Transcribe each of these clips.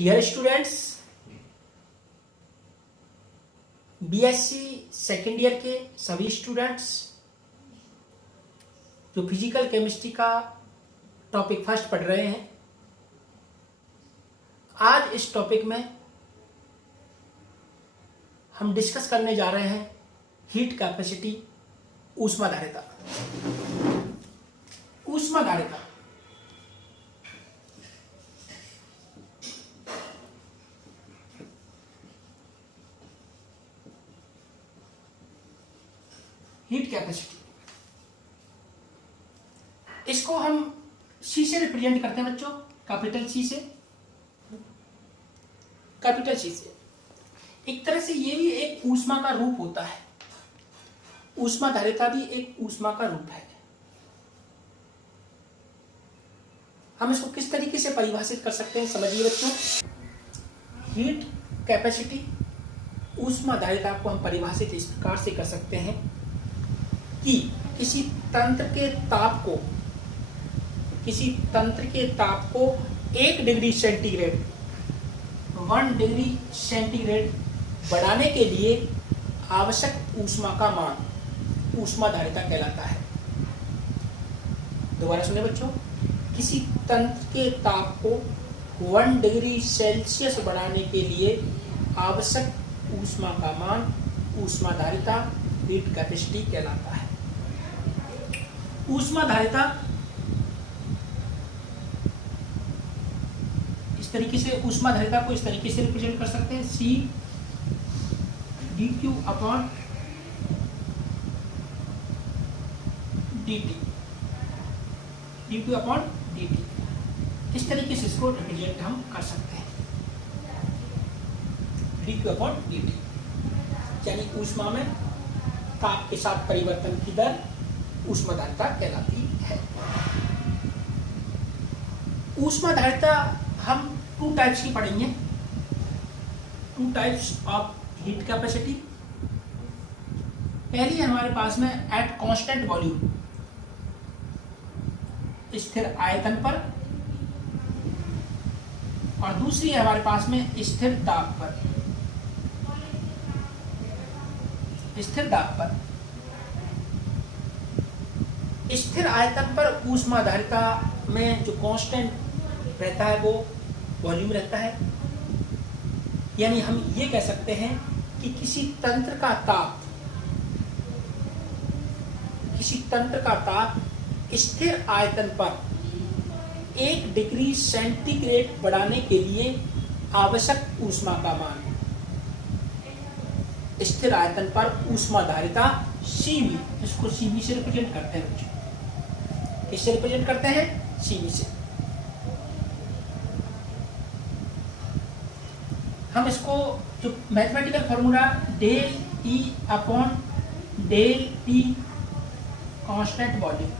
Dear students, BSc second year के सभी students जो फिजिकल केमिस्ट्री का टॉपिक फर्स्ट पढ़ रहे हैं, आज इस टॉपिक में हम डिस्कस करने जा रहे हैं हीट कैपेसिटी, ऊष्माधारिता। ऊष्माधारिता हीट कैपेसिटी, इसको हम सी से रिप्रेजेंट करते हैं बच्चों, कैपिटल सी से। कैपिटल सी से एक तरह से ये भी एक ऊष्मा का रूप होता है। ऊष्माधारिता भी एक ऊष्मा का रूप है। हम इसको किस तरीके से परिभाषित कर सकते हैं, समझिए बच्चों। हीट कैपेसिटी, ऊष्माधारिता को हम परिभाषित इस प्रकार से कर सकते हैं कि किसी तंत्र के ताप को 1 डिग्री सेंटीग्रेड 1 डिग्री सेंटीग्रेड बढ़ाने के लिए आवश्यक ऊष्मा का मान ऊष्माधारिता कहलाता है। दोबारा सुने बच्चों, किसी तंत्र के ताप को 1 डिग्री सेल्सियस बढ़ाने के लिए आवश्यक ऊष्मा का मान ऊष्माधारिता, हीट कैपेसिटी कहलाता है। ऊष्माधारिता इस तरीके से, ऊष्माधारिता को इस तरीके से रिप्रेजेंट कर सकते हैं, C D Q upon D T, D Q upon D T. इस तरीके से इसको रिप्रेजेंट हम कर सकते हैं, D Q upon D T, यानी ऊष्मा में ताप के साथ परिवर्तन की दर ऊष्माधारिता कहलाती है। ऊष्माधारिता हम 2 टाइप्स की पढ़ेंगे, 2 टाइप्स ऑफ हीट कैपेसिटी। पहली हमारे पास में एट कांस्टेंट वॉल्यूम, स्थिर आयतन पर, और दूसरी है हमारे पास में स्थिर दाब पर। स्थिर दाब पर, स्थिर आयतन पर ऊष्माधारिता में जो कांस्टेंट रहता है वो वॉल्यूम रहता है। यानी हम ये कह सकते हैं कि किसी तंत्र का ताप स्थिर आयतन पर 1 डिग्री सेंटीग्रेड बढ़ाने के लिए आवश्यक ऊष्मा का मान, स्थिर आयतन पर ऊष्माधारिता Cv, इसको Cv से रिप्रेजेंट करते हैं बच्चों। किससे रिप्रेजेंट करते हैं? Cv से। हम इसको जो mathematical formula del E upon del T constant volume,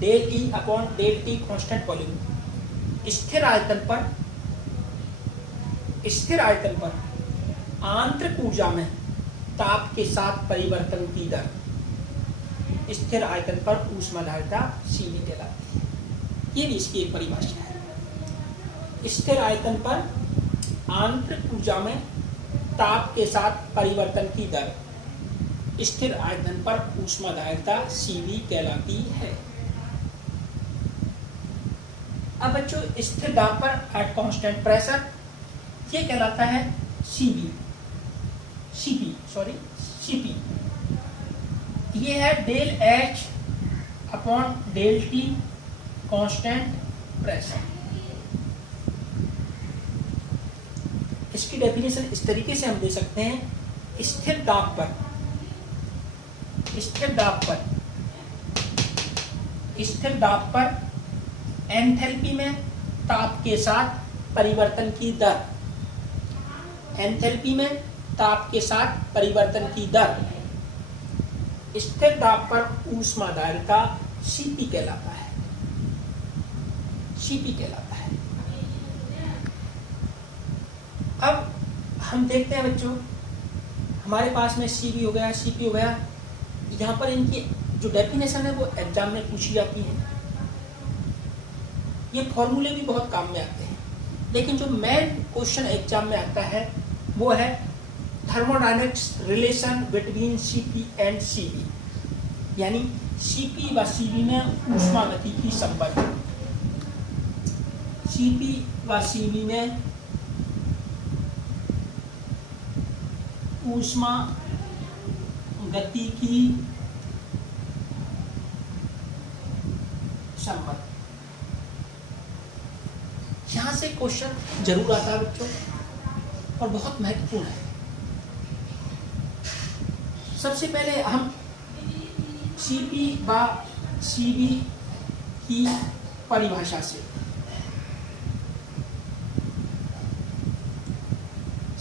del E upon del T constant volume, स्थिर आयतन पर आंतरिक ऊर्जा में ताप के साथ परिवर्तन की दर, स्थिर आयतन पर ऊष्माधारिता Cv कहलाती है। ये भी इसकी एक परिभाषा है। स्थिर आयतन पर आंतरिक ऊर्जा में ताप के साथ परिवर्तन की दर, स्थिर आयतन पर ऊष्माधारिता Cv कहलाती है। अब बच्चों, स्थिर दाब पर एट कांस्टेंट प्रेशर, ये कहलाता है Cp। ये है del H upon del T constant pressure. इसकी डेफिनेशन इस तरीके से हम दे सकते हैं, स्थिर दाब पर एंथैल्पी में ताप के साथ परिवर्तन की दर, स्थिर दाब पर ऊष्माधारिता Cp कहलाता है। अब हम देखते हैं बच्चों, हमारे पास में Cv हो गया, Cp हो गया। यहाँ पर इनकी जो डेफिनेशन है वो एग्जाम में पूछी जाती है। ये फॉर्मूले भी बहुत काम में आते हैं, लेकिन जो मेन क्वेश्चन एग्जाम में आता है वो है thermodynamics relation between Cp and Cv, यानी Cp व Cv में ऊष्मागतिकी संबंध। Cp व Cv में ऊष्मागतिकी संबंध, यहां से क्वेश्चन जरूर आता है बच्चों और बहुत महत्वपूर्ण है। सबसे पहले हम Cp व Cv की परिभाषा से,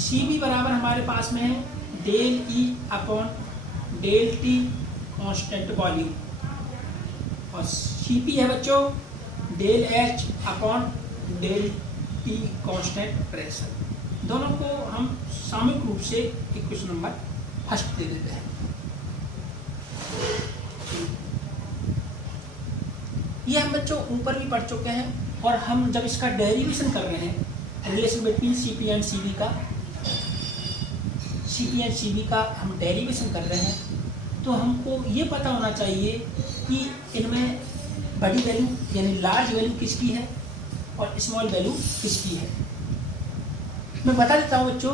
Cv बराबर हमारे पास में है del E upon del T constant volume, और Cp है बच्चों del H upon del T constant pressure. दोनों को हम सामूहिक रूप से इक्वेशन नंबर फर्स्ट दे देते हैं। ये हम बच्चों ऊपर भी पढ़ चुके हैं, और हम जब इसका डेरिवेशन कर रहे हैं relation between Cp and Cv का, Cp एंड Cv का हम डेरिवेशन कर रहे हैं, तो हमको ये पता होना चाहिए कि इनमें बड़ी वैल्यू यानी लार्ज वैल्यू किसकी है और स्मॉल वैल्यू किसकी है। मैं बता देता हूँ बच्चों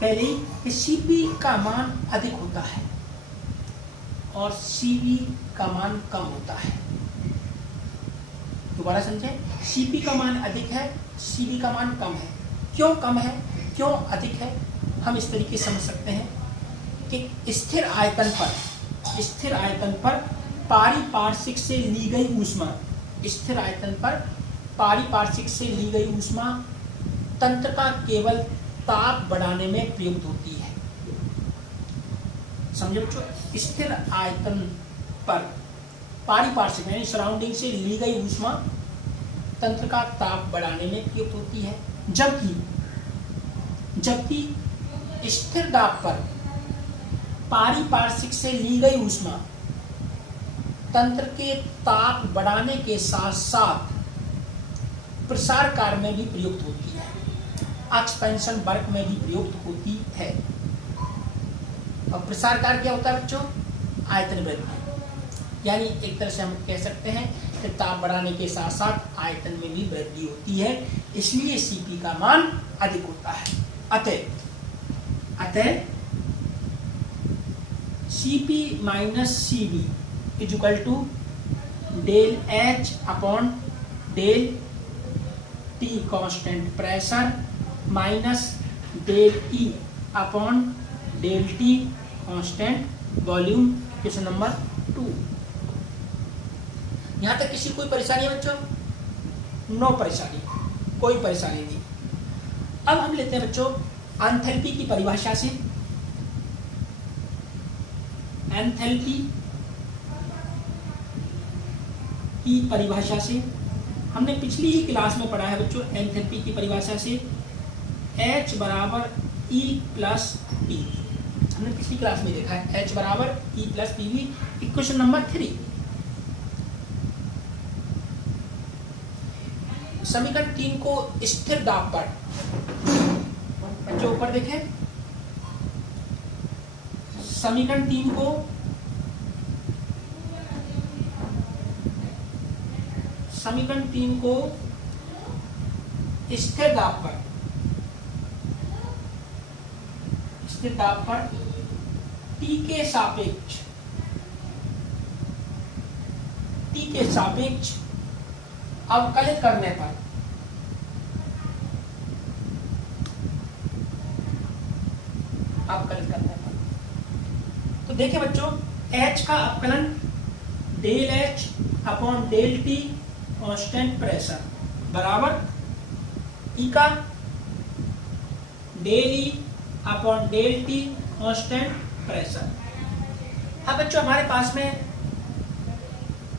पहले ही कि Cp का मान अधिक होता है और Cv का मान कम होता है। दोबारा समझें, Cp का मान अधिक है, Cv का मान कम है। क्यों कम है, क्यों अधिक है, हम इस तरीके समझ सकते हैं कि स्थिर आयतन पर पारिपार्श्विक से ली गई ऊष्मा, स्थिर आयतन पर पारिपार्श्विक से ली गई ऊष्मा तंत्र का केवल ताप बढ़ाने में प्रयुक्त होती है। समझे बच्चों, स्थिर आयतन पर पारिपार्श्विक यानी सराउंडिंग से ली गई ऊष्मा तंत्र का ताप बढ़ाने में प्रयुक्त होती है, जबकि स्थिर दाब पर पारिपार्श्विक से ली गई ऊष्मा तंत्र के ताप बढ़ाने के साथ साथ प्रसार कार्य में भी प्रयुक्त होती है, एक्सपेंशन वर्क में भी प्रयुक्त होती है। और प्रसार कार्य क्या होता है बच्चों, आयतन वृद्धि, यानी एक तरह से हम कह सकते हैं कि ताप बढ़ाने के साथ साथ आयतन में भी वृद्धि होती है, इसलिए Cp का मान अधिक होता है। अतः Cp minus Cv is equal to del H upon del T constant pressure minus del E upon del T constant volume. Question number 2। यहां तक किसी कोई परेशानी है बच्चों? नो परेशानी, कोई परेशानी नहीं। अब हम लेते हैं बच्चों एंथैल्पी की परिभाषा से। एंथैल्पी की परिभाषा से हमने पिछली ही क्लास में पढ़ा है बच्चों। एंथैल्पी की परिभाषा से H बराबर E प्लस PV, हमने पिछली क्लास में देखा है। H बराबर E plus PV। Equation number 3, समीकरण 3 को स्थिर दाब पर, बच्चों ऊपर देखें, समीकरण 3 को स्थिर दाब पर T के सापेक्ष अवकलित करने पर तो देखिए बच्चों, H का अवकलन del H upon del T constant pressure बराबर E का del E upon del T constant pressure. अब बच्चों हमारे पास में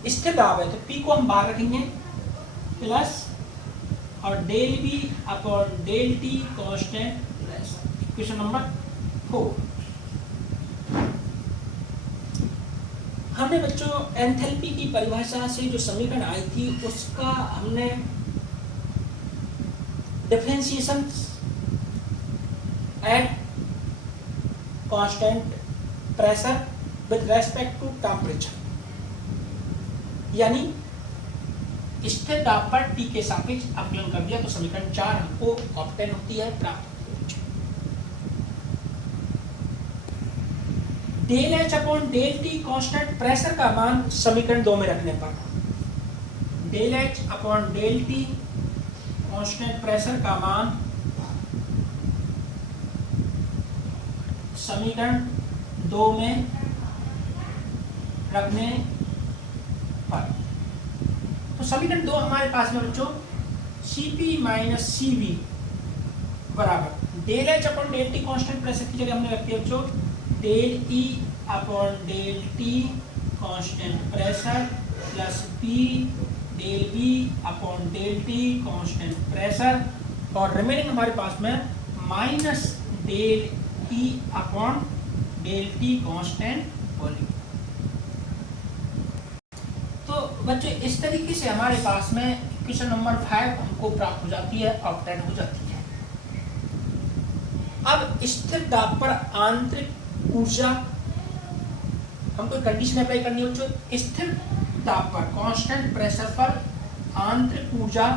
स्थिर दाब है तो P को हम बाहर रखेंगे प्लस और del B upon del T constant pressure. Equation number 4। हमने बच्चों एंथैल्पी की परिभाषा से जो समीकरण आई थी उसका हमने differentiation at constant pressure with respect to temperature, यानी स्थिर दाब पर T के सापेक्ष अवकलन कर दिया तो समीकरण 4 हमको ऑब्टेन होती है, प्राप्त होती है। Del H upon del T constant pressure का मान समीकरण 2 में रखने पर del H upon del T constant pressure का मान समीकरण 2 में रखने पर, तो समीकरण 2 हमारे पास में बच्चों Cp माइनस Cv बराबर del H upon del T constant pressure की जगह हमने रखी है बच्चों del E upon del T constant pressure plus P del B upon del T constant pressure, और रिमेनिंग हमारे पास में minus del E upon del T constant volume. तो बच्चों इस तरीके से हमारे पास में इक्वेशन नंबर 5 हमको प्राप्त हो जाती है, ऑब्टेन हो जाती है। अब स्थिर दाब पर आंतरिक ऊर्जा हमको कंडीशन अप्लाई करनी है बच्चों, स्थिर दाब पर कांस्टेंट प्रेशर पर आंतरिक ऊर्जा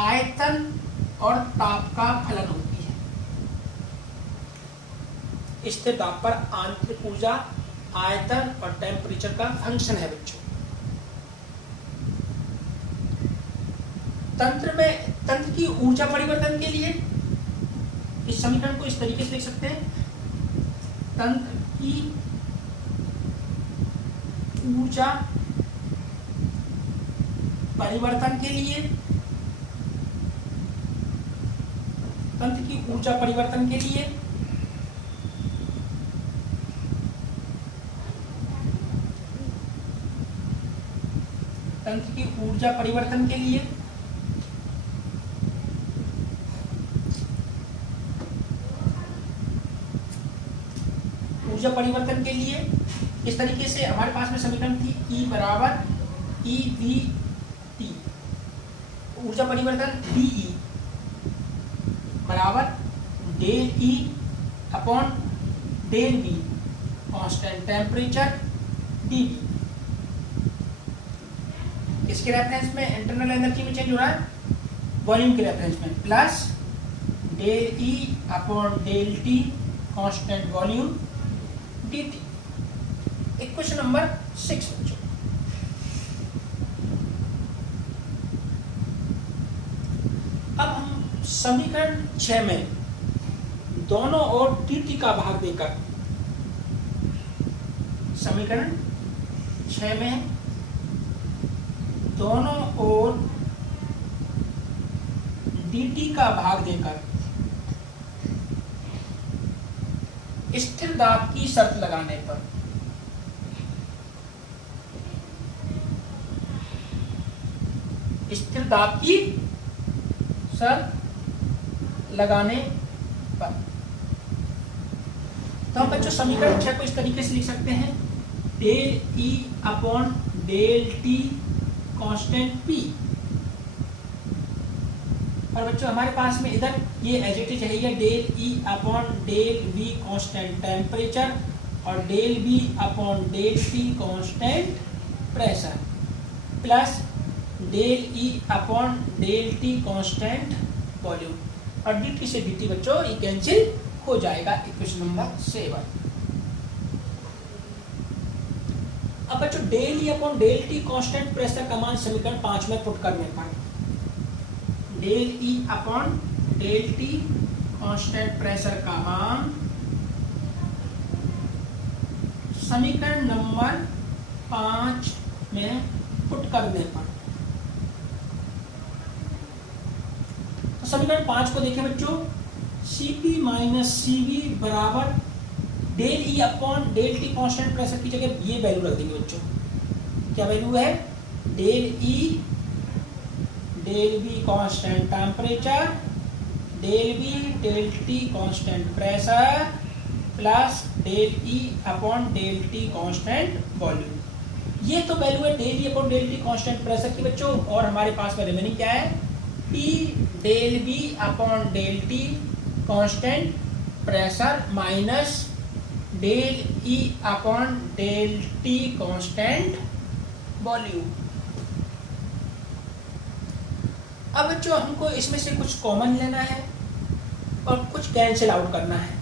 आयतन और ताप का फलन होती है। स्थिर दाब पर आंतरिक ऊर्जा आयतन और टेम्परेचर का फंक्शन है बच्चों। तंत्र की ऊर्जा परिवर्तन के लिए इस समीकरण को इस तरीके से लिख सकते हैं, तंत्र की ऊर्जा परिवर्तन के लिए, तंत्र की ऊर्जा परिवर्तन के लिए तंत्र की ऊर्जा परिवर्तन के लिए ऊर्जा परिवर्तन के लिए इस तरीके से हमारे पास में समीकरण थी E बराबर ई वी टी, ऊर्जा परिवर्तन डी ई बराबर del E upon del V constant temperature D V. इसके रेफरेंस में इंटरनल एनर्जी में चेंज हो रहा है, वॉल्यूम के रेफरेंस में, plus del E upon del T constant volume D T. Equation number 6 बच्चों। अब हम समीकरण 6 में दोनों ओर dt का भाग देकर, समीकरण 6 में दोनों ओर dt का भाग देकर स्थिर दाब की शर्त लगाने पर स्थिर दाब की शर्त लगाने पर, तो हम बच्चों समीकरण 6 को इस तरीके से लिख सकते हैं, del E upon del T constant P, और बच्चों हमारे पास में इधर ये एज इट इज है del E upon del V constant temperature और del B upon del T constant pressure plus del E upon del T constant volume, और डी टी से डी टी बच्चों ये कैंसिल हो जाएगा। Equation number 7। अब बच्चों del E upon del T constant pressure का मान समीकरण 5 में पुट करने पर del E upon del T constant pressure का मान समीकरण नंबर 5 में पुट करने पर, तो समीकरण 5 को देखें बच्चों, Cp माइनस Cv बराबर del E upon del T constant pressure की जगह ये वैल्यू रख देंगे बच्चों, क्या वैल्यू है, del E del V constant temperature del V del T constant pressure plus del E upon del T constant volume. ये तो वैल्यू है del E upon del T constant pressure की बच्चों, और हमारे पास में रिमेनिंग क्या है, P del B upon del T constant pressure minus del E upon del T constant volume. अब बच्चों हमको इसमें से कुछ कॉमन लेना है और कुछ कैंसिल आउट करना है।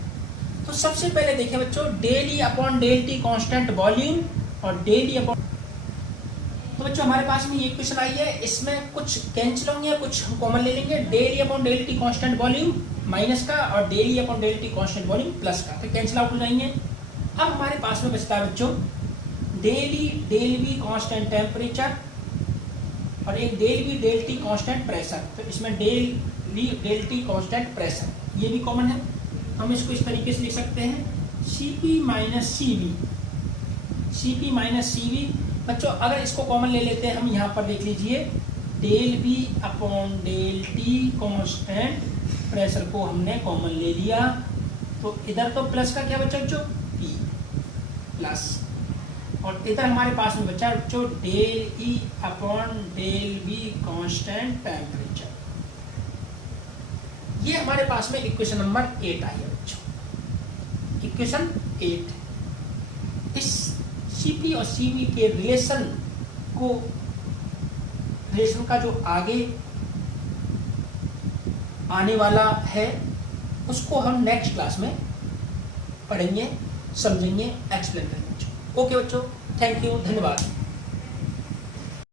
तो सबसे पहले देखिए बच्चों, del E upon del T constant volume और डेल ई अपॉन, तो बच्चों हमारे पास में ये क्वेश्चन आई है, इसमें कुछ कैंसिल होंगे, कुछ हम कॉमन ले लेंगे। Del E upon del T constant volume minus का और del E upon del T constant volume plus का, तो कैंसिल आउट हो जाएंगे। अब हमारे पास में बचता है बच्चों del E del V constant temperature और एक del V del T constant pressure. तो इसमें del V del T constant pressure, ये भी कॉमन है। हम इसको इस तरीके से लिख सकते हैं C P minus C V, C P minus C V. बच्चों अगर इसको कॉमन ले लेते हैं हम, यहाँ पर देख लीजिए del B upon del T constant pressure को हमने कॉमन ले लिया, तो इधर तो प्लस का क्या बचा बच्चों, पी प्लस, और इधर हमारे पास में बचा बच्चों del E upon del V constant temperature. ये हमारे पास में इक्वेशन नंबर 8 आई है बच्चों, इक्वेशन 8। इस सीपी और सीवी के रिलेशन का जो आगे आने वाला है उसको हम नेक्स्ट क्लास में पढ़ेंगे, समझेंगे, एक्सप्लेन करेंगे। ओके बच्चों, थैंक यू, धन्यवाद।